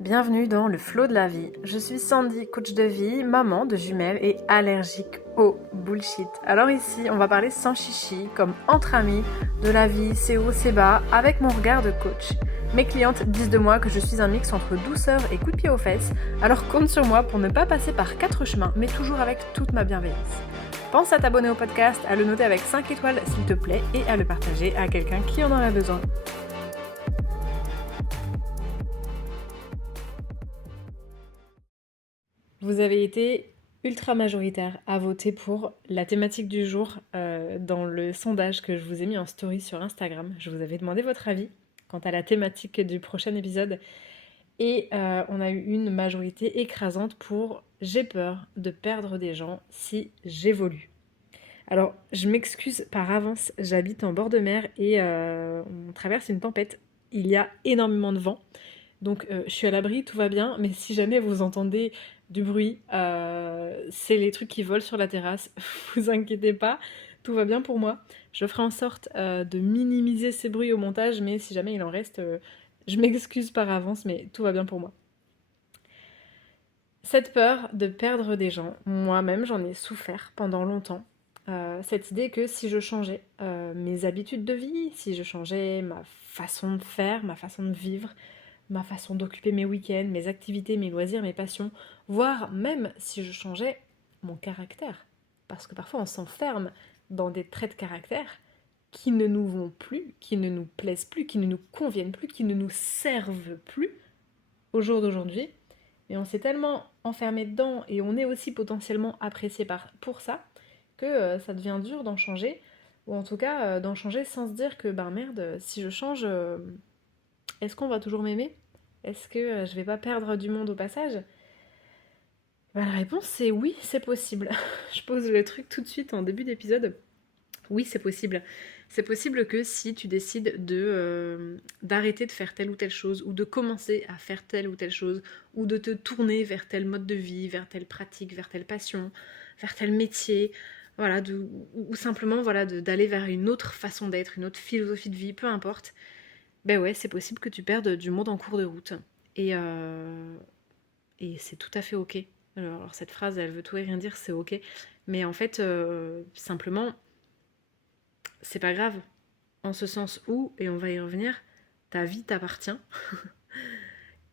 Bienvenue dans le flot de la vie. Je suis Sandy, coach de vie, maman de jumelles et allergique au bullshit. Alors ici, on va parler sans chichi, comme entre amis, de la vie, ses hauts, ses bas, avec mon regard de coach. Mes clientes disent de moi que je suis un mix entre douceur et coup de pied aux fesses, alors compte sur moi pour ne pas passer par 4 chemins, mais toujours avec toute ma bienveillance. Pense à t'abonner au podcast, à le noter avec 5 étoiles s'il te plaît et à le partager à quelqu'un qui en aurait besoin. Vous avez été ultra majoritaire à voter pour la thématique du jour dans le sondage que je vous ai mis en story sur Instagram. Je vous avais demandé votre avis quant à la thématique du prochain épisode et on a eu une majorité écrasante pour j'ai peur de perdre des gens si j'évolue. Alors je m'excuse par avance, j'habite en bord de mer et on traverse une tempête. Il y a énormément de vent. Donc je suis à l'abri, tout va bien, mais si jamais vous entendez du bruit, c'est les trucs qui volent sur la terrasse, vous inquiétez pas, tout va bien pour moi. Je ferai en sorte de minimiser ces bruits au montage, mais si jamais il en reste, je m'excuse par avance, mais tout va bien pour moi. Cette peur de perdre des gens, moi-même j'en ai souffert pendant longtemps. Cette idée que si je changeais mes habitudes de vie, si je changeais ma façon de faire, ma façon de vivre, ma façon d'occuper mes week-ends, mes activités, mes loisirs, mes passions, voire même si je changeais mon caractère. Parce que parfois on s'enferme dans des traits de caractère qui ne nous vont plus, qui ne nous plaisent plus, qui ne nous conviennent plus, qui ne nous servent plus au jour d'aujourd'hui. Et on s'est tellement enfermé dedans et on est aussi potentiellement apprécié pour ça que ça devient dur d'en changer. Ou en tout cas d'en changer sans se dire que ben merde, si je change, est-ce qu'on va toujours m'aimer? Est-ce que je vais pas perdre du monde au passage? Bah, la réponse c'est oui, c'est possible. Je pose le truc tout de suite en début d'épisode. Oui, c'est possible. C'est possible que si tu décides d'arrêter de faire telle ou telle chose, ou de commencer à faire telle ou telle chose, ou de te tourner vers tel mode de vie, vers telle pratique, vers telle passion, vers tel métier, voilà, ou simplement voilà, d'aller vers une autre façon d'être, une autre philosophie de vie, peu importe, ben ouais, c'est possible que tu perdes du monde en cours de route. Et, euh, et c'est tout à fait ok. Alors cette phrase, elle veut tout et rien dire, c'est ok. Mais en fait, simplement, c'est pas grave. En ce sens où, et on va y revenir, ta vie t'appartient.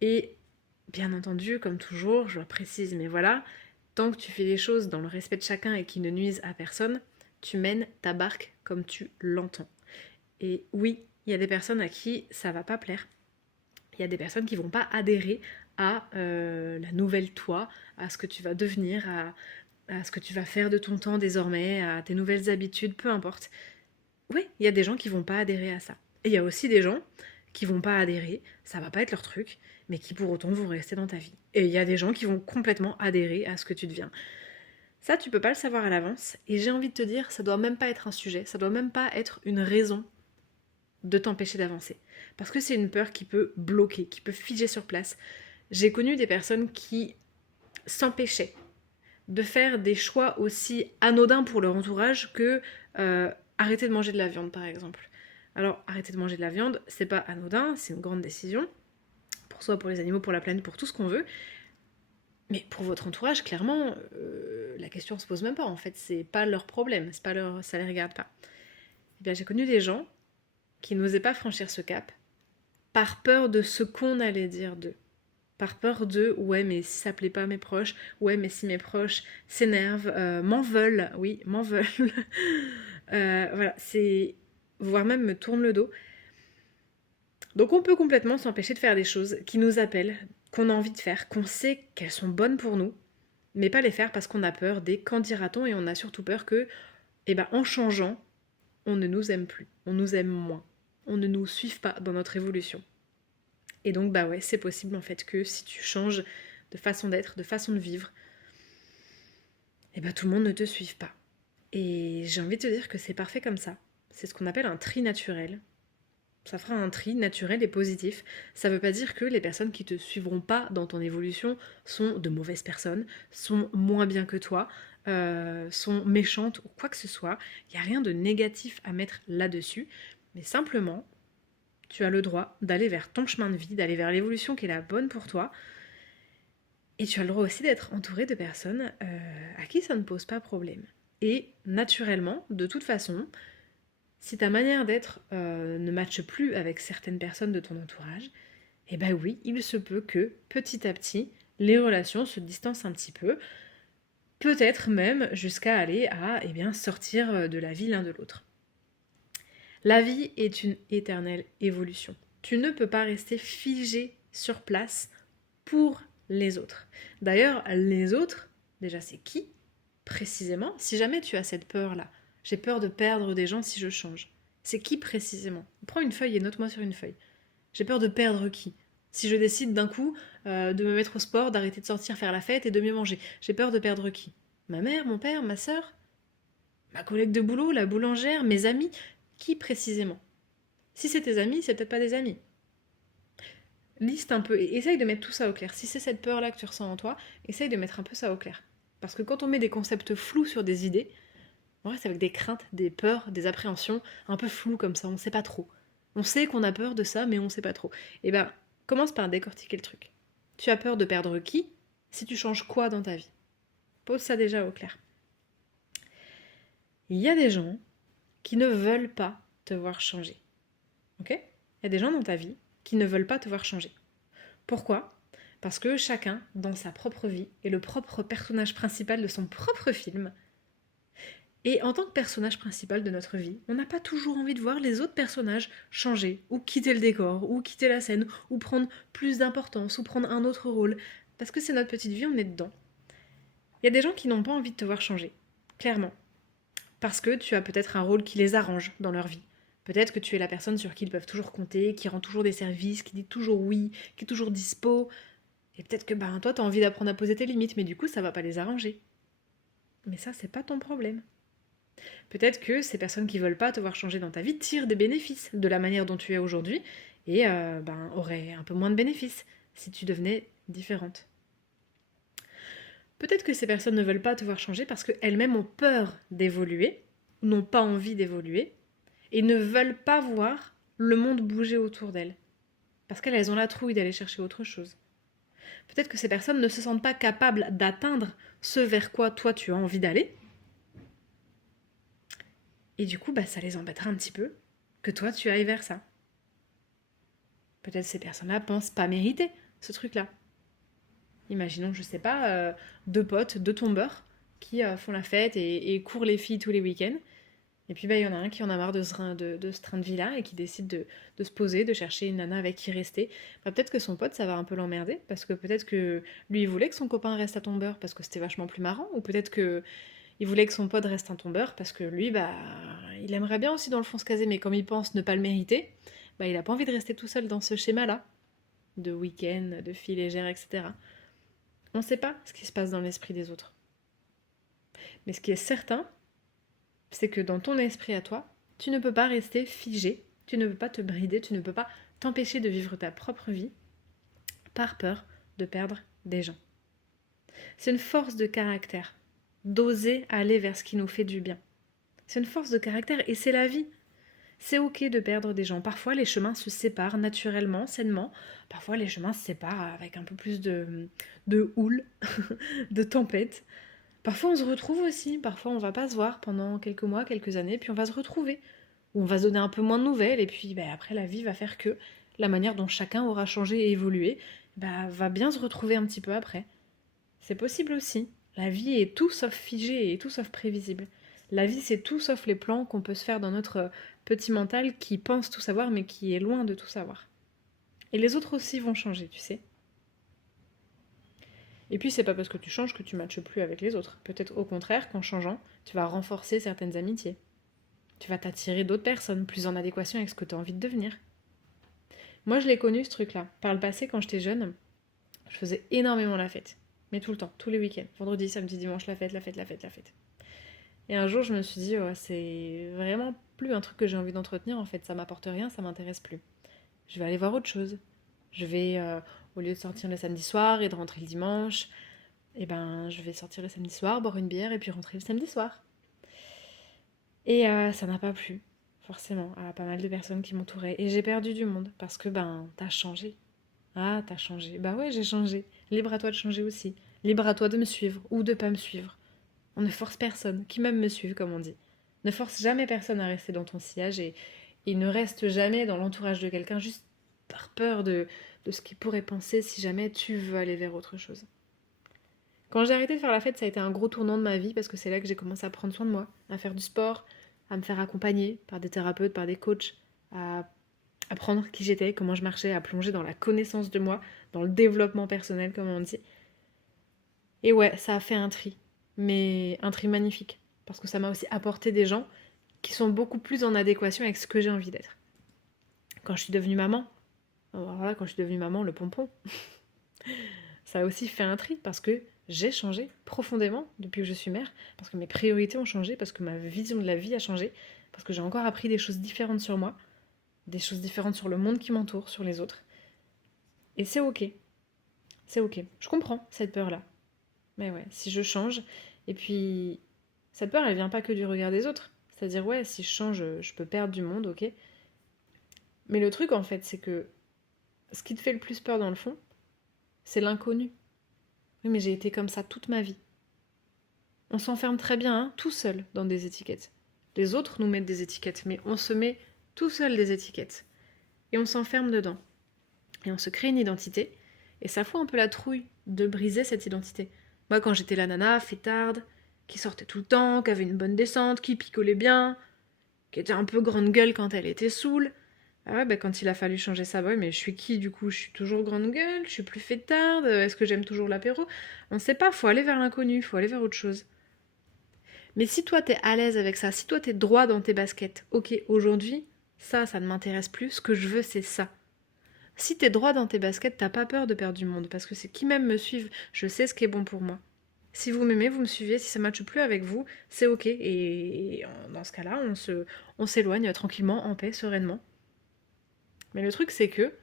Et bien entendu, comme toujours, je le précise, mais voilà, tant que tu fais les choses dans le respect de chacun et qui ne nuisent à personne, tu mènes ta barque comme tu l'entends. Et oui, il y a des personnes à qui ça va pas plaire. Il y a des personnes qui vont pas adhérer à la nouvelle toi, à ce que tu vas devenir, à ce que tu vas faire de ton temps désormais, à tes nouvelles habitudes, peu importe. Oui, il y a des gens qui vont pas adhérer à ça. Et il y a aussi des gens qui vont pas adhérer, ça va pas être leur truc, mais qui pour autant vont rester dans ta vie. Et il y a des gens qui vont complètement adhérer à ce que tu deviens. Ça, tu peux pas le savoir à l'avance, et j'ai envie de te dire, ça doit même pas être un sujet, ça doit même pas être une raison de t'empêcher d'avancer. Parce que c'est une peur qui peut bloquer, qui peut figer sur place. J'ai connu des personnes qui s'empêchaient de faire des choix aussi anodins pour leur entourage que arrêter de manger de la viande, par exemple. Alors, arrêter de manger de la viande, c'est pas anodin, c'est une grande décision, pour soi, pour les animaux, pour la planète, pour tout ce qu'on veut. Mais pour votre entourage, clairement, la question se pose même pas, en fait, c'est pas leur problème, c'est pas leur, ça les regarde pas. Eh bien, j'ai connu des gens qui n'osaient pas franchir ce cap par peur de ce qu'on allait dire d'eux. Par peur de ouais, mais si ça plaît pas à mes proches, ouais, mais si mes proches s'énervent, m'en veulent, oui, m'en veulent. Voilà, c'est. Voire même me tourne le dos. Donc on peut complètement s'empêcher de faire des choses qui nous appellent, qu'on a envie de faire, qu'on sait qu'elles sont bonnes pour nous, mais pas les faire parce qu'on a peur des qu'en dira-t-on et on a surtout peur que, eh ben, en changeant, on ne nous aime plus, on nous aime moins, on ne nous suive pas dans notre évolution. Et donc, bah ouais, c'est possible en fait que si tu changes de façon d'être, de façon de vivre, et bah tout le monde ne te suive pas. Et j'ai envie de te dire que c'est parfait comme ça. C'est ce qu'on appelle un tri naturel. Ça fera un tri naturel et positif. Ça veut pas dire que les personnes qui te suivront pas dans ton évolution sont de mauvaises personnes, sont moins bien que toi, sont méchantes ou quoi que ce soit. Il n'y a rien de négatif à mettre là-dessus. Mais simplement, Tu as le droit d'aller vers ton chemin de vie, d'aller vers l'évolution qui est la bonne pour toi. Et tu as le droit aussi d'être entouré de personnes à qui ça ne pose pas problème. Et naturellement, de toute façon, si ta manière d'être ne matche plus avec certaines personnes de ton entourage, eh ben oui, il se peut que petit à petit, les relations se distancent un petit peu, peut-être même jusqu'à aller à sortir de la vie l'un de l'autre. La vie est une éternelle évolution. Tu ne peux pas rester figé sur place pour les autres. D'ailleurs, les autres, déjà c'est qui précisément? Si jamais tu as cette peur-là, j'ai peur de perdre des gens si je change. C'est qui précisément? Prends une feuille et note-moi sur une feuille. J'ai peur de perdre qui? Si je décide d'un coup de me mettre au sport, d'arrêter de sortir faire la fête et de mieux manger, j'ai peur de perdre qui? Ma mère, mon père, ma sœur? Ma collègue de boulot, la boulangère, mes amis? Qui précisément? Si c'est tes amis, c'est peut-être pas des amis. Liste un peu et essaye de mettre tout ça au clair. Si c'est cette peur-là que tu ressens en toi, essaye de mettre un peu ça au clair. Parce que quand on met des concepts flous sur des idées, on reste avec des craintes, des peurs, des appréhensions un peu floues comme ça, on sait pas trop. On sait qu'on a peur de ça, mais on sait pas trop. Et ben, commence par décortiquer le truc. Tu as peur de perdre qui? Si tu changes quoi dans ta vie? Pose ça déjà au clair. Il y a des gens qui ne veulent pas te voir changer. Ok? Il y a des gens dans ta vie qui ne veulent pas te voir changer. Pourquoi? Parce que chacun, dans sa propre vie, est le propre personnage principal de son propre film. Et en tant que personnage principal de notre vie, on n'a pas toujours envie de voir les autres personnages changer, ou quitter le décor, ou quitter la scène, ou prendre plus d'importance, ou prendre un autre rôle. Parce que c'est notre petite vie, on est dedans. Il y a des gens qui n'ont pas envie de te voir changer, clairement. Parce que tu as peut-être un rôle qui les arrange dans leur vie. Peut-être que tu es la personne sur qui ils peuvent toujours compter, qui rend toujours des services, qui dit toujours oui, qui est toujours dispo. Et peut-être que toi, tu as envie d'apprendre à poser tes limites, mais du coup, ça va pas les arranger. Mais ça, c'est pas ton problème. Peut-être que ces personnes qui veulent pas te voir changer dans ta vie tirent des bénéfices de la manière dont tu es aujourd'hui et auraient un peu moins de bénéfices si tu devenais différente. Peut-être que ces personnes ne veulent pas te voir changer parce qu'elles-mêmes ont peur d'évoluer, n'ont pas envie d'évoluer, et ne veulent pas voir le monde bouger autour d'elles. Parce qu'elles ont la trouille d'aller chercher autre chose. Peut-être que ces personnes ne se sentent pas capables d'atteindre ce vers quoi toi tu as envie d'aller. Et du coup, ça les embêtera un petit peu que toi tu ailles vers ça. Peut-être ces personnes-là pensent pas mériter ce truc-là. Imaginons, je sais pas, deux potes, deux tombeurs qui font la fête et courent les filles tous les week-ends. Et puis il y en a un qui en a marre de ce train de vie-là et qui décide de se poser, de chercher une nana avec qui rester. Peut-être que son pote, ça va un peu l'emmerder, parce que peut-être que lui, il voulait que son copain reste à tombeur parce que c'était vachement plus marrant, ou peut-être que il voulait que son pote reste un tombeur parce que lui, il aimerait bien aussi dans le fond se caser, mais comme il pense ne pas le mériter, il a pas envie de rester tout seul dans ce schéma-là, de week-end, de filles légères, etc. On ne sait pas ce qui se passe dans l'esprit des autres. Mais ce qui est certain, c'est que dans ton esprit à toi, tu ne peux pas rester figé, tu ne peux pas te brider, tu ne peux pas t'empêcher de vivre ta propre vie par peur de perdre des gens. C'est une force de caractère d'oser aller vers ce qui nous fait du bien. C'est une force de caractère et c'est la vie. C'est ok de perdre des gens. Parfois les chemins se séparent naturellement, sainement. Parfois les chemins se séparent avec un peu plus de houle, de tempête. Parfois on se retrouve aussi, parfois on va pas se voir pendant quelques mois, quelques années, puis on va se retrouver. Ou on va se donner un peu moins de nouvelles, et puis après la vie va faire que la manière dont chacun aura changé et évolué va bien se retrouver un petit peu après. C'est possible aussi. La vie est tout sauf figée et tout sauf prévisible. La vie c'est tout sauf les plans qu'on peut se faire dans notre petit mental qui pense tout savoir mais qui est loin de tout savoir. Et les autres aussi vont changer, tu sais. Et puis c'est pas parce que tu changes que tu matches plus avec les autres. Peut-être au contraire qu'en changeant, tu vas renforcer certaines amitiés. Tu vas t'attirer d'autres personnes plus en adéquation avec ce que tu as envie de devenir. Moi je l'ai connu ce truc-là. Par le passé quand j'étais jeune, je faisais énormément la fête. Mais tout le temps, tous les week-ends. Vendredi, samedi, dimanche, la fête, la fête, la fête, la fête. Et un jour je me suis dit, c'est vraiment plus un truc que j'ai envie d'entretenir en fait. Ça m'apporte rien, ça m'intéresse plus. Je vais aller voir autre chose. Je vais, au lieu de sortir le samedi soir et de rentrer le dimanche, je vais sortir le samedi soir, boire une bière et puis rentrer le samedi soir. Et ça n'a pas plu. forcément, à pas mal de personnes qui m'entouraient. Et j'ai perdu du monde parce que, t'as changé. Ah, t'as changé. Bah ouais, j'ai changé. Libre à toi de changer aussi. Libre à toi de me suivre ou de pas me suivre. On ne force personne, qui même me suive, comme on dit. Ne force jamais personne à rester dans ton sillage et ne reste jamais dans l'entourage de quelqu'un juste par peur de ce qu'il pourrait penser si jamais tu veux aller vers autre chose. Quand j'ai arrêté de faire la fête, ça a été un gros tournant de ma vie parce que c'est là que j'ai commencé à prendre soin de moi, à faire du sport, à me faire accompagner par des thérapeutes, par des coachs, à apprendre qui j'étais, comment je marchais, à plonger dans la connaissance de moi, dans le développement personnel, comme on dit. Et ouais, ça a fait un tri, mais un tri magnifique, parce que ça m'a aussi apporté des gens qui sont beaucoup plus en adéquation avec ce que j'ai envie d'être. Quand je suis devenue maman, alors là, quand je suis devenue maman, le pompon, ça a aussi fait un tri, parce que j'ai changé profondément depuis que je suis mère, parce que mes priorités ont changé, parce que ma vision de la vie a changé, parce que j'ai encore appris des choses différentes sur moi, des choses différentes sur le monde qui m'entoure, sur les autres. Et c'est ok. C'est ok. Je comprends cette peur-là. Mais ouais, si je change, et puis cette peur, elle vient pas que du regard des autres. C'est-à-dire, ouais, si je change, je peux perdre du monde, ok. Mais le truc, en fait, c'est que ce qui te fait le plus peur dans le fond, c'est l'inconnu. Oui, mais j'ai été comme ça toute ma vie. On s'enferme très bien, hein, tout seul, dans des étiquettes. Les autres nous mettent des étiquettes, mais on se met tout seul des étiquettes. Et on s'enferme dedans. Et on se crée une identité, et ça fout un peu la trouille de briser cette identité. Moi, quand j'étais la nana fêtarde, qui sortait tout le temps, qui avait une bonne descente, qui picolait bien, qui était un peu grande gueule quand elle était saoule, ah ouais, quand il a fallu changer ça, bah ouais, mais je suis qui du coup? Je suis toujours grande gueule, je suis plus fêtarde, est-ce que j'aime toujours l'apéro? On sait pas, faut aller vers l'inconnu, faut aller vers autre chose. Mais si toi t'es à l'aise avec ça, si toi t'es droit dans tes baskets, ok, aujourd'hui, ça ne m'intéresse plus, ce que je veux c'est ça. Si t'es droit dans tes baskets, t'as pas peur de perdre du monde, parce que c'est qui même me suivent, je sais ce qui est bon pour moi. Si vous m'aimez, vous me suivez, si ça matche plus avec vous, c'est ok, et dans ce cas-là, on s'éloigne tranquillement, en paix, sereinement. Mais le truc c'est que,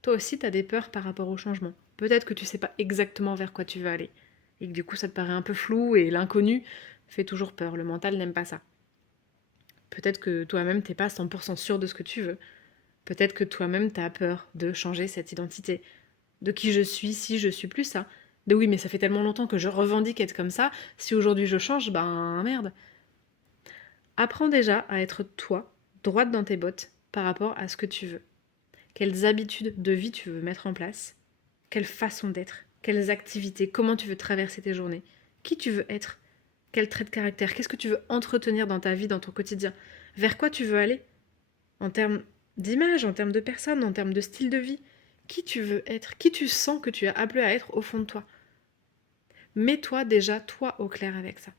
toi aussi t'as des peurs par rapport au changement. Peut-être que tu sais pas exactement vers quoi tu veux aller, et que du coup ça te paraît un peu flou, et l'inconnu fait toujours peur, le mental n'aime pas ça. Peut-être que toi-même t'es pas 100% sûr de ce que tu veux. Peut-être que toi-même t'as peur de changer cette identité, de qui je suis si je suis plus ça. De oui, mais ça fait tellement longtemps que je revendique être comme ça, si aujourd'hui je change, merde. Apprends déjà à être toi, droite dans tes bottes, par rapport à ce que tu veux. Quelles habitudes de vie tu veux mettre en place, quelle façon d'être, quelles activités, comment tu veux traverser tes journées, qui tu veux être, quel trait de caractère, qu'est-ce que tu veux entretenir dans ta vie, dans ton quotidien, vers quoi tu veux aller, en termes d'image, en termes de personne, en termes de style de vie, qui tu veux être, qui tu sens que tu as appelé à être au fond de toi. Mets-toi déjà, toi, au clair avec ça.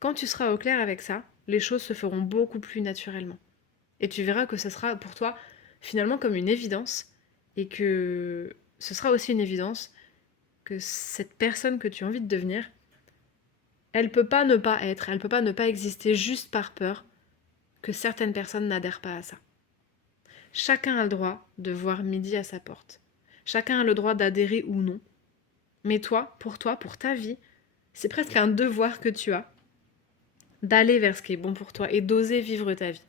Quand tu seras au clair avec ça, les choses se feront beaucoup plus naturellement. Et tu verras que ce sera pour toi finalement comme une évidence, et que ce sera aussi une évidence que cette personne que tu as envie de devenir, elle peut pas ne pas être, elle peut pas ne pas exister juste par peur que certaines personnes n'adhèrent pas à ça. Chacun a le droit de voir midi à sa porte. Chacun a le droit d'adhérer ou non. Mais toi, pour ta vie, c'est presque un devoir que tu as d'aller vers ce qui est bon pour toi et d'oser vivre ta vie.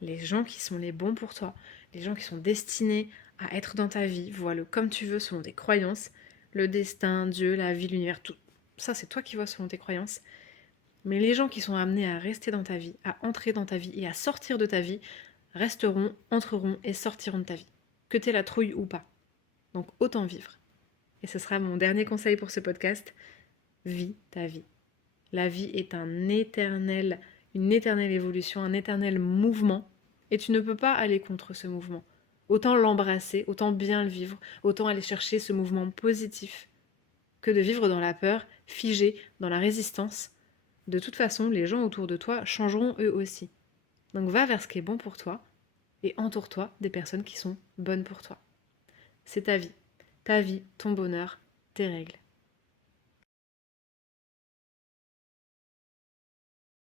Les gens qui sont les bons pour toi, les gens qui sont destinés à être dans ta vie, vois-le comme tu veux selon tes croyances, le destin, Dieu, la vie, l'univers, tout. Ça, c'est toi qui vois selon tes croyances. Mais les gens qui sont amenés à rester dans ta vie, à entrer dans ta vie et à sortir de ta vie, resteront, entreront et sortiront de ta vie. Que t'aies la trouille ou pas. Donc autant vivre. Et ce sera mon dernier conseil pour ce podcast. Vis ta vie. La vie est une éternelle évolution, un éternel mouvement. Et tu ne peux pas aller contre ce mouvement. Autant l'embrasser, autant bien le vivre, autant aller chercher ce mouvement positif que de vivre dans la peur, figé, dans la résistance. De toute façon, les gens autour de toi changeront eux aussi. Donc va vers ce qui est bon pour toi et entoure-toi des personnes qui sont bonnes pour toi. C'est ta vie, ton bonheur, tes règles.